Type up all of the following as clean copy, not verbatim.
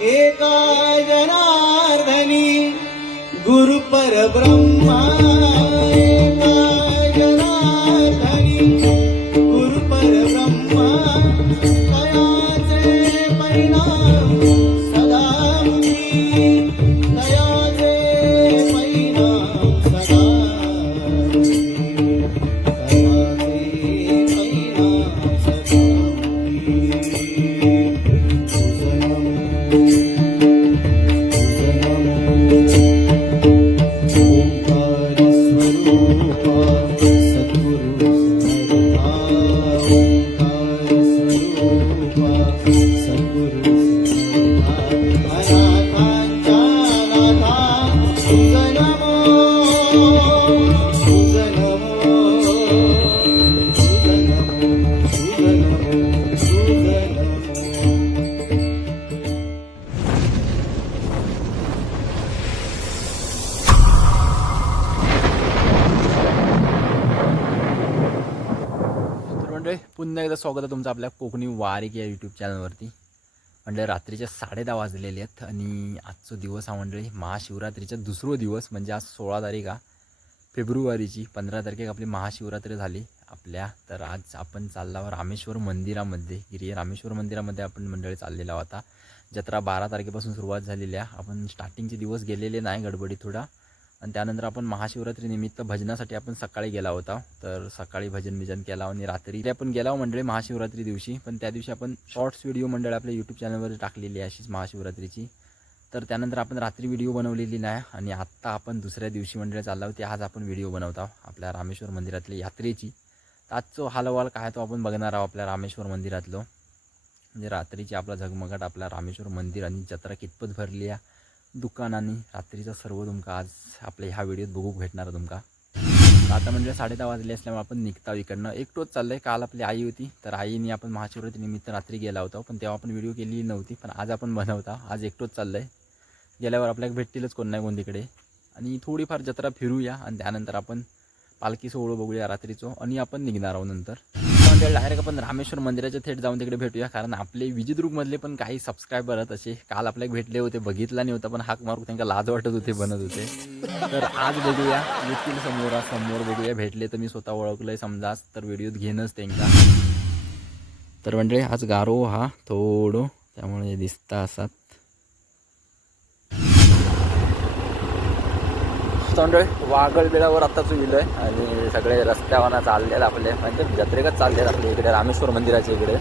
एका जनार्दनी गुरु परब्रह्मा एका जनार्दनी गुरु परब्रह्मा दयाचे परिणाम सदा मुखी दयाचे परिणाम सदा पुन्हा एकदा स्वागत आहे तुमचं आपल्या कोकणी वारीक या यूट्यूब चॅनलवरती. म्हणजे रात्रीचे 10:30 वाजलेले आहेत आणि आजचा दिवस हा म्हणजे महाशिवरात्रीचा दुसरा दिवस. म्हणजे आज 16 तारीख फेब्रुवारीची. 15 तारखेला आपली महाशिवरात्री झाली आपल्या. तर आज आपण चालला रामेश्वर मंदिरामध्ये, गिरी रामेश्वर मंदिरामध्ये आपण मंडळी चाललेला होता. जत्रा 12 तारखेपासून सुरुवात झालेली आहे. आपण स्टार्टिंगचे दिवस गेलेले नाही, गडबडी थोडा. आणि त्यानंतर आपण महाशिवरात्री निमित्त भजनासाठी आपण सकाळी गेला होता. तर सकाळी भजन केला आणि रात्री आपण गेला मंडळी महाशिवरात्री दिवशी. पण त्या दिवशी आपण शॉर्ट्स व्हिडिओ मंडळी आपल्या यूट्यूब चॅनलवर टाकलेली आहे अशीच महाशिवरात्रीची. तर त्यानंतर आपण रात्री व्हिडिओ बनवलेली नाही आणि आत्ता आपण दुसऱ्या दिवशी मंडळी चालला होती. आज आपण व्हिडिओ बनवत आहोत आपल्या रामेश्वर मंदिरातल्या यात्रेची. तर आजचं हालवाल काय तो आपण बघणार आहोत आपल्या रामेश्वर मंदिरातलं. म्हणजे रात्रीची आपला झगमगाट आपल्या रामेश्वर मंदिर आणि जत्रा कितपत भरली आहे दुकानांनी रात्रीचं सर्व तुमका आज आपल्या ह्या व्हिडिओत बघू भेटणार तुमका. आता म्हणजे 10:30 वाजले असल्यामुळे आपण निघता इकडनं. एकटोच चाललंय. काल आपली आई होती तर आईने आपण महाशिवरात्री निमित्त रात्री गेला होता, पण तेव्हा आपण व्हिडिओ केलेली नव्हती. पण आज आपण बनवता. आज एकटोच चाललंय. गेल्यावर आपल्याला भेटतीलच कोण नाही कोण तिकडे. आणि थोडीफार जत्रा फिरूया आणि त्यानंतर आपण पालखी सोहळं बघूया रात्रीचं आणि आपण निघणार आहोत नंतर. म्हणजे डायरेक्ट आपण रामेश्वर मंदिराच्या थेट जाऊन तिकडे भेटूया. कारण आपले विजितदुर्गमधले पण काही सबस्क्रायबर आहेत असे. काल आपल्याला भेटले होते, बघितला नाही होता पण हाक मारू त्यांना लाज वाटत होते, बनत होते. तर आज बघूया, येथील समोर बघूया. भेटले तर मी स्वतः ओळखलंय समजाच, तर व्हिडिओत घेणंच त्यांना. तर म्हणजे आज गारो हा थोडं त्यामुळे दिसता असात. वागळ बिळावर आत्ताच विलय आणि सगळे रस्त्यावर चाललेलं आपले. म्हणजे जत्रेकच चालले आपले इकडे रामेश्वर मंदिराच्या इकडे.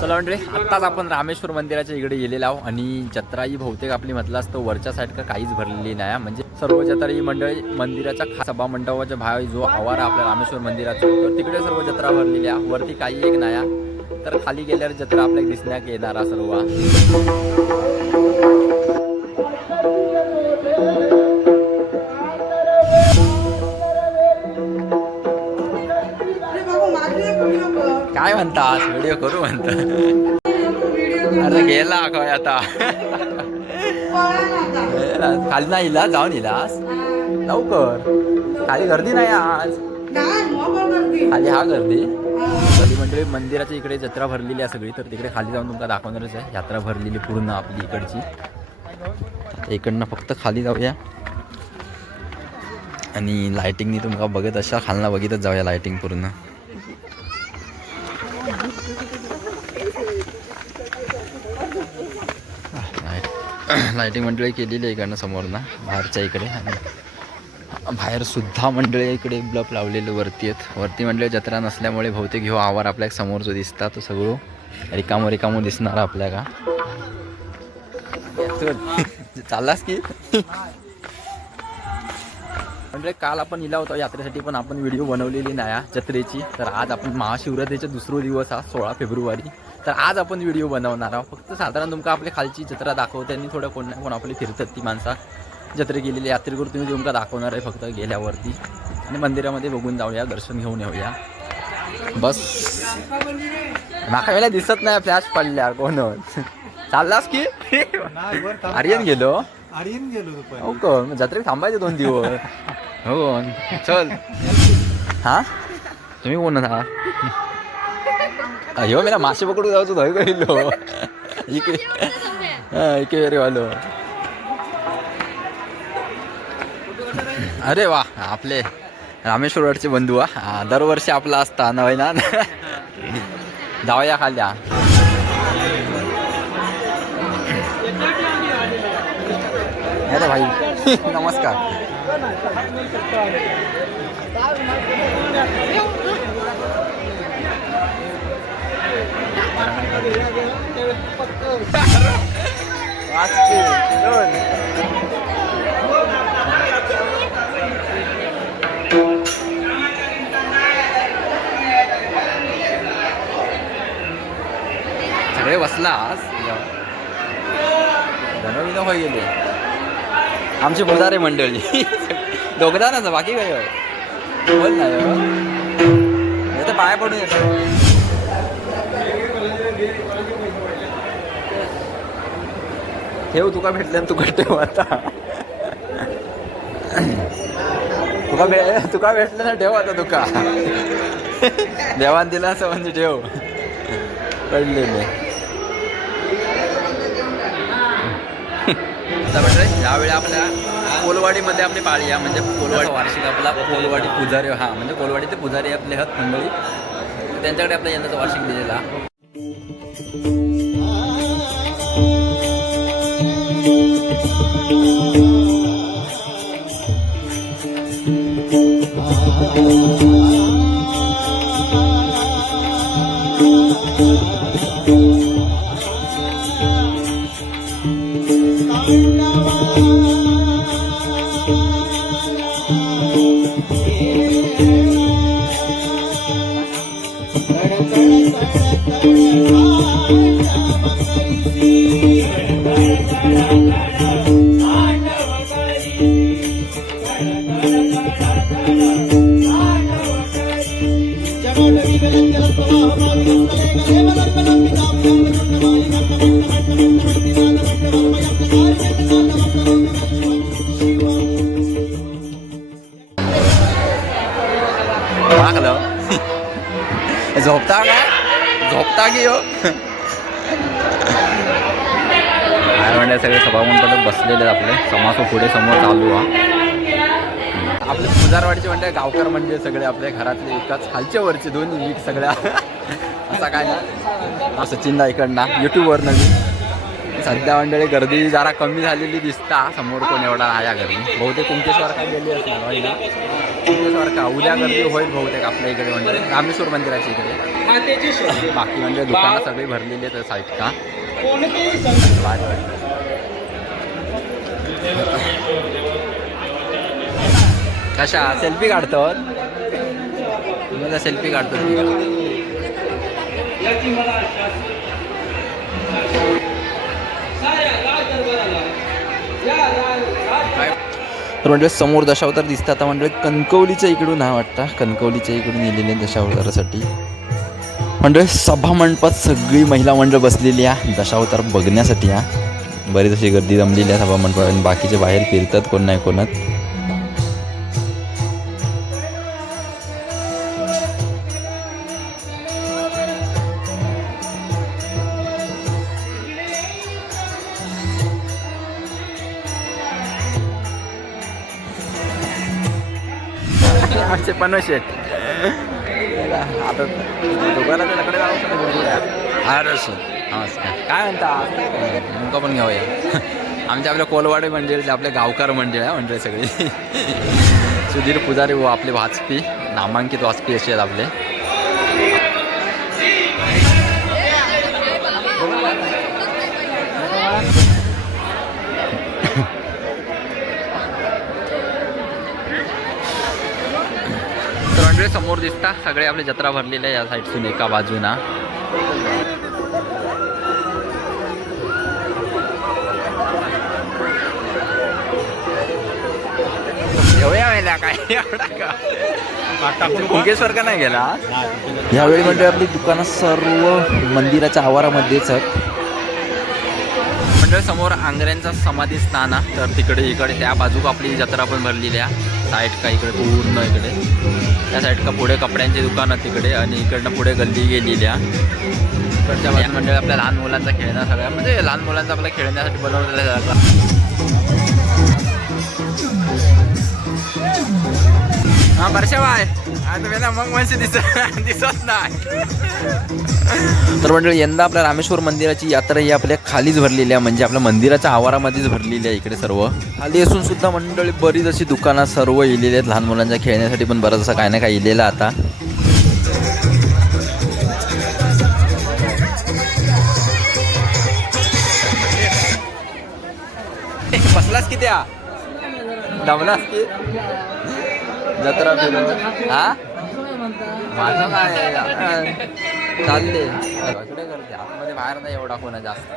चला म्हणजे आत्ताच आपण रामेश्वर मंदिराच्या इकडे गेलेलो आहोत आणि जत्रा ही बहुतेक आपली म्हटलं असतं वरच्या साईड का काहीच भरलेली नाही. म्हणजे सर्व जत्रा ही मंडळी मंदिराच्या सभा मंडपाच्या बाहेर जो आवार आपल्या रामेश्वर मंदिराचा तर तिकडे सर्व जत्रा भरलेली आहे. वरती काही एक नाही. तर खाली गेल्यावर जत्रा आपल्याला दिसण्यात येणारा सर्व. काय म्हणतास? व्हिडिओ करू म्हणता? अरे गेला काय आता खाली नाही इला जाऊन इलास लवकर. खाली गर्दी नाही आज, खाली हा गर्दी. खाली म्हणजे मंदिराच्या इकडे जत्रा भरलेली आहे सगळी. तर तिकडे खाली जाऊन तुमका दाखवणारच आहे यात्रा भरलेली पूर्ण आपली इकडची. इकडनं फक्त खाली जाऊया आणि लायटिंगनी तुमका बघत अशा खालना बघितच जाऊया लायटिंग पूर्ण. लायटिंग मंडळी केलेली आहे इकडनं समोर ना बाहेरच्या इकडे. आणि बाहेर सुद्धा मंडळी इकडे ब्लप लावलेले वरती आहेत. वरती मंडळी जत्रा नसल्यामुळे बहुतेक ह्यो आवार आपल्या समोर जो दिसता तो सगळं रिकामं दिसणार आपल्या का. चाललास की म्हणजे काल आपण इला होता यात्रेसाठी पण आपण व्हिडिओ बनवलेली नाही जत्रेची. तर आज आपण महाशिवरात्रीचा दुसरा दिवस हा 16 फेब्रुवारी. तर आज आपण व्हिडिओ बनवणार आहोत. फक्त साधारण तुमका आपली खालची जत्रा दाखवते आणि थोडं कोण ना कोण आपली फिरतात ती माणसा जत्रे गेलेली यात्रेकरू तुम्ही तुमका दाखवणार आहे फक्त गेल्यावरती. आणि मंदिरामध्ये बघून जाऊया, दर्शन घेऊन येऊया बस. माका वेळेला दिसत नाही फ्लॅश पडल्या कोण. चाललास की आर्यन गेलो हो कोण जत्रेत थांबायचे 2 दिवस हो चल. हा तुम्ही कोण आहात अयो मी ना मासे पकडू जाऊ धय करिलो इके इके वेरे वालो अरे वा आपले रामेश्वरचे बंधू दरवर्षी आपला असता नव्हे ना जाऊया खाल्या अरे भाई नमस्कार सगळे बसलास धनवी नको गेले आमची बुधारे मंडळी दोघदानाच बाकी काय बोल नाही तर पाया पडून येतो ठेव तुका भेटलं तुका ठेव आता तुका भेटलं ना ठेव आता तुका देवान दिला असं म्हणजे ठेव पडलेले आता म्हणजे यावेळी आपल्या कोलवाडीमध्ये आपली पाळी आहे म्हणजे कोलवाडी वार्षिक आपला कोलवाडी पुजारी हा म्हणजे कोलवाडीचे पुजारी आपले आहेत मंडळी त्यांच्याकडे आपल्या यंदाचा वार्षिक दिलेला झोपता काय झोपता की हो काय म्हणले सगळे सभामंडपात बसलेले आपले समाज पुढे समोर चालू आपले पुजारवाडीचे म्हणजे गावकर म्हणजे सगळे आपल्या घरातले एकाच खालच्या वरचे दोन्ही वीक सगळ्या असा काय ना सचिनदा इकडनं युट्यूबवर नवीन सध्या मंडळी गर्दी जरा कमी झालेली दिसता समोर कोण एवढा आया गर्दी बहुतेक कुंकेश्वर काय गेली असणार होय ना कुंकेश्वर का उद्या गर्दी होईल बहुतेक आपल्या इकडे म्हणजे रामेश्वर मंदिराच्या इकडे बाकी म्हणजे दुकानं सगळी भरलेली आहेत साईड का कशा सेल्फी काढतो मला सेल्फी काढतो तर म्हणजे समोर दशावतार दिसतात आता म्हणजे कणकवलीच्या इकडून हा वाटतं कणकवलीच्या इकडून येलेले दशावतारासाठी म्हणजे सभा मंडपात सगळी महिला मंडळ बसलेली आहे दशावतार बघण्यासाठी बरीच अशी गर्दी जमलेली आहे सभा मंडपात बाकीचे बाहेर फिरतात कोण नाही कोणात पनशेट आता दोघांना त्याच्याकडे नमस्कार काय म्हणता तुमका पण घेऊया आमच्या आपल्या कोलवाडी मंदिर आपले गावकार मंदिर आहे म्हणजे सगळे सुधीर पुजारी व आपले वाजपी नामांकित वाजपी असे आहेत आपले समोर दिसता सगळे आपले जत्रा भरलेले या साईडसून एका बाजूना कुंकेश्वर का नाही गेला यावेळी म्हणजे आपली दुकानं सर्व मंदिराच्या आवारामध्येच आहेत म्हणजे समोर आंग्र्यांचा समाधी स्थान तर तिकडे इकडे त्या बाजूक आपली जत्रा पण भरलेली आहे साईड का इकडे पूर्ण इकडे त्या साईड का पुढे कपड्यांची दुकानं तिकडे आणि इकडनं पुढे गल्ली गेलेल्या इकडच्या बाजू म्हणजे आपल्या लहान मुलांचा खेळणं सगळ्या म्हणजे लहान मुलांचा आपल्या खेळण्यासाठी बनवलेला जागा. हा वर्षा बाय आता ना मग म्हणजे दिसत नाही. तर मंडळी यंदा आपल्या रामेश्वर मंदिराची यात्रा ही आपल्या खालीच भरलेली आहे म्हणजे आपल्या मंदिराच्या आवारामध्येच भरलेली आहे. इकडे सर्व खाली असून सुद्धा मंडळी बरीच अशी दुकानं सर्व इलेली आहेत लहान मुलांच्या खेळण्यासाठी पण बरंच असं काय ना काय इलेलं आता. बसलास किती दमलास की जत्रा फिरून हा माझं काय चालले इकडे करते आतमध्ये बाहेर नाही एवढा कोणा जास्त.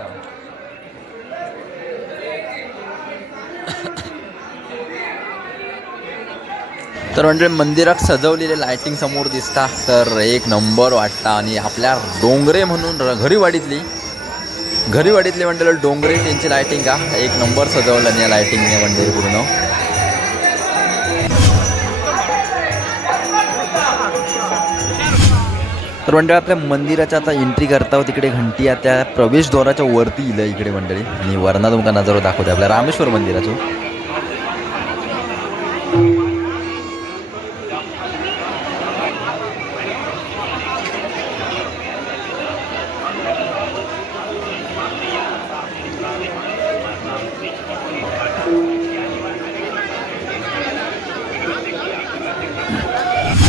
तर म्हणजे मंदिरात सजवलेले लायटिंग समोर दिसता तर एक नंबर वाटता. आणि आपल्या डोंगरे म्हणून घरीवाडीतले मंडळ डोंगरे त्यांची लायटिंग का एक नंबर सजवलं आणि या लायटिंगने मंदिर पूर्ण. तर मंडळी आपल्या मंदिराच्या आता एंट्री करता तिकडे घंटी आहे त्या प्रवेशद्वाराच्या वरती इलं इकडे मंडळी आणि वरना तुमका नजारा दाखवते आपल्या रामेश्वर मंदिराचं.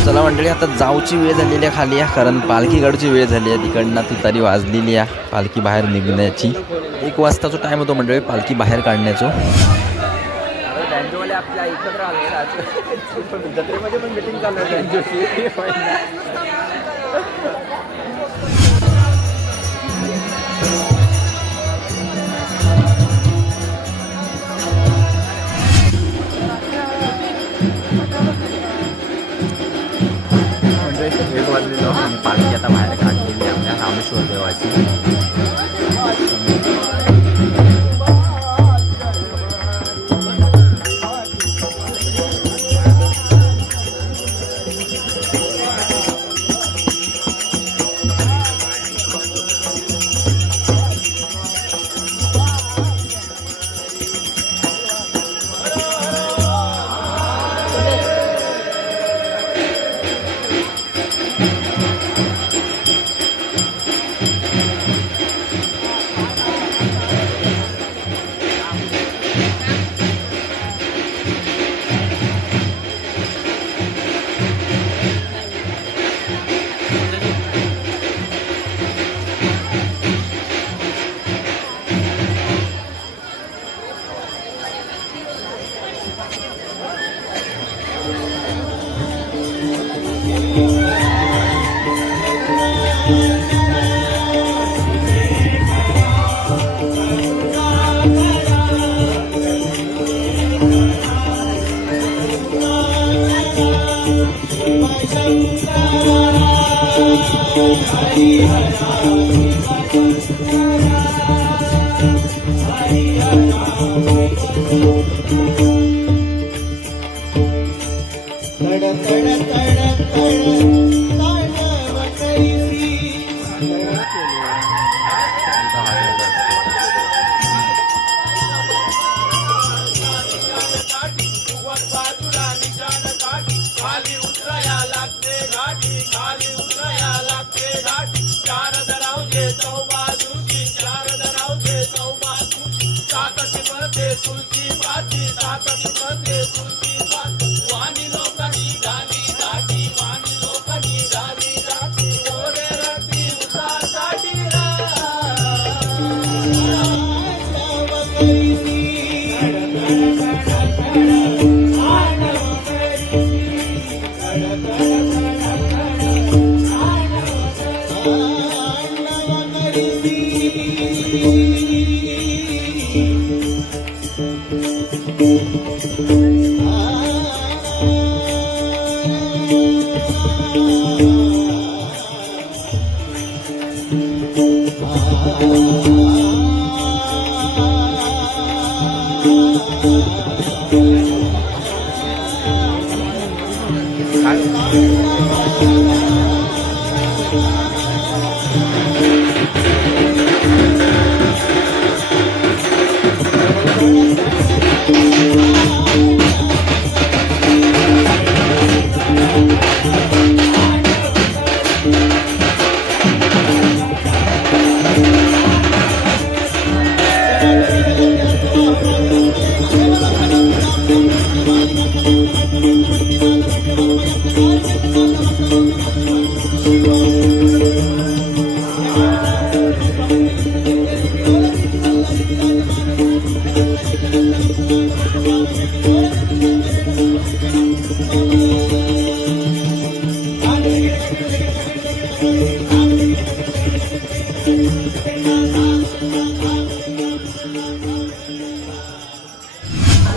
चला मंडळी आता जाऊची वेळ झालेली आहे खाली आहे कारण पालखी काढूची वेळ झाली आहे. तिकडनं तुतारी वाजलेली आहे पालखी बाहेर निघण्याची. 1 वाजताचा टाईम होतो मंडळी पालखी बाहेर काढण्याचो. आपल्या एकत्र आले जत्रेमध्ये पण मिटिंग चालू त्यांच्याशी. आणि पालखी आता बाहेर काढलेली आपल्या रामेश्वर देवाची.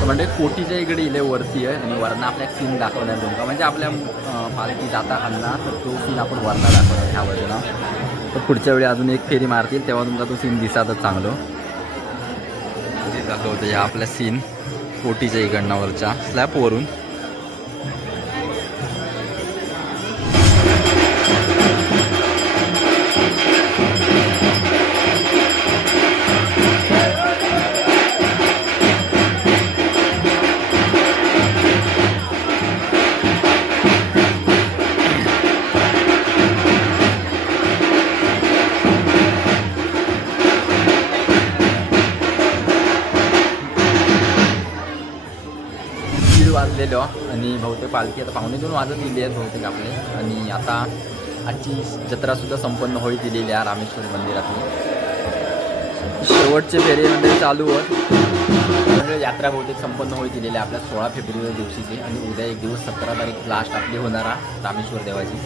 म्हणजे कोटीच्या इकडे इले वरती आहे आणि वरनं आपल्या सीन दाखवणार तुमका म्हणजे आपल्या पालखी जाता खालना तर तो सीन आपण वरना दाखवणार ह्या बाजूला. तर पुढच्या वेळी अजून एक फेरी मारतील तेव्हा तुमचा तो सीन दिसातच चांगलं दाखवतं. ह्या आपल्या सीन कोटीच्या इकडनावरच्या स्लॅपवरून वाजलेलो आणि बहुतेक पालखी आता 2:45 वाजत दिली आहेत बहुतेक आपले. आणि आता आजची जत्रासुद्धा संपन्न होई दिलेली आहे रामेश्वर मंदिरातली. शेवटचे फेरे म्हणजे चालू होत म्हणजे यात्रा बहुतेक संपन्न होई दिलेली आहे आपल्या 16 फेब्रुवारी दिवशीची. आणि उद्या एक दिवस 17 तारीख लास्ट आपली होणार आहे रामेश्वर देवाची.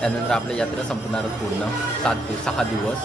त्यानंतर आपल्या यात्रा संपणारच पूर्ण 7 ते 6 दिवस.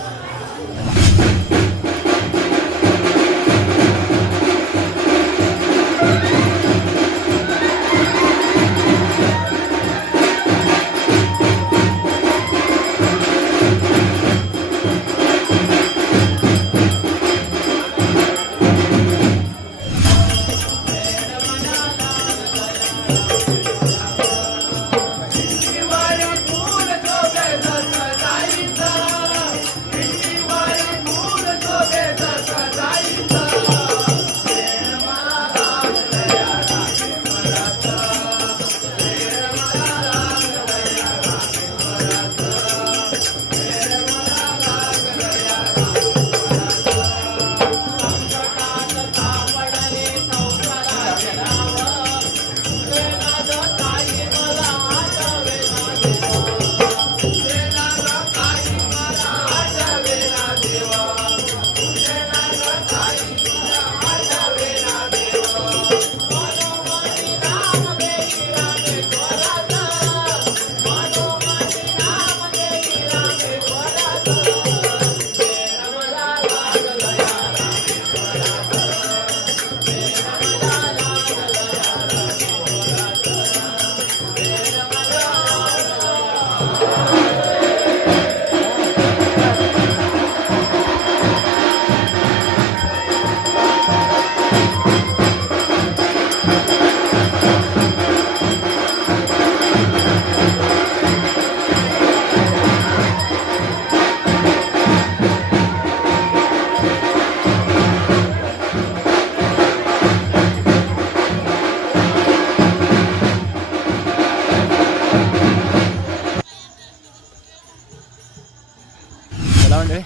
म्हणजे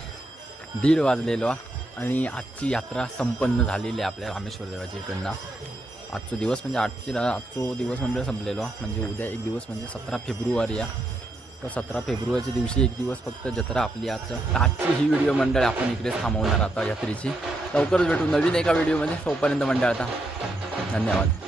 1:30 वाजलेलो आणि आजची यात्रा संपन्न झालेली आहे आपल्या रामेश्वर देवाच्या इकडनं. आजचा दिवस म्हणजे आजचा दिवस म्हणजे संपलेलो म्हणजे उद्या एक दिवस म्हणजे 17 फेब्रुवारी आहे. तर 17 फेब्रुवारीच्या दिवशी एक दिवस फक्त जत्रा आपली आजची ही व्हिडिओ मंडळ आपण इकडेच थांबवणार आता यात्रेची. लवकरच भेटू नवीन एका व्हिडिओमध्ये. तोपर्यंत मंडळ आता धन्यवाद.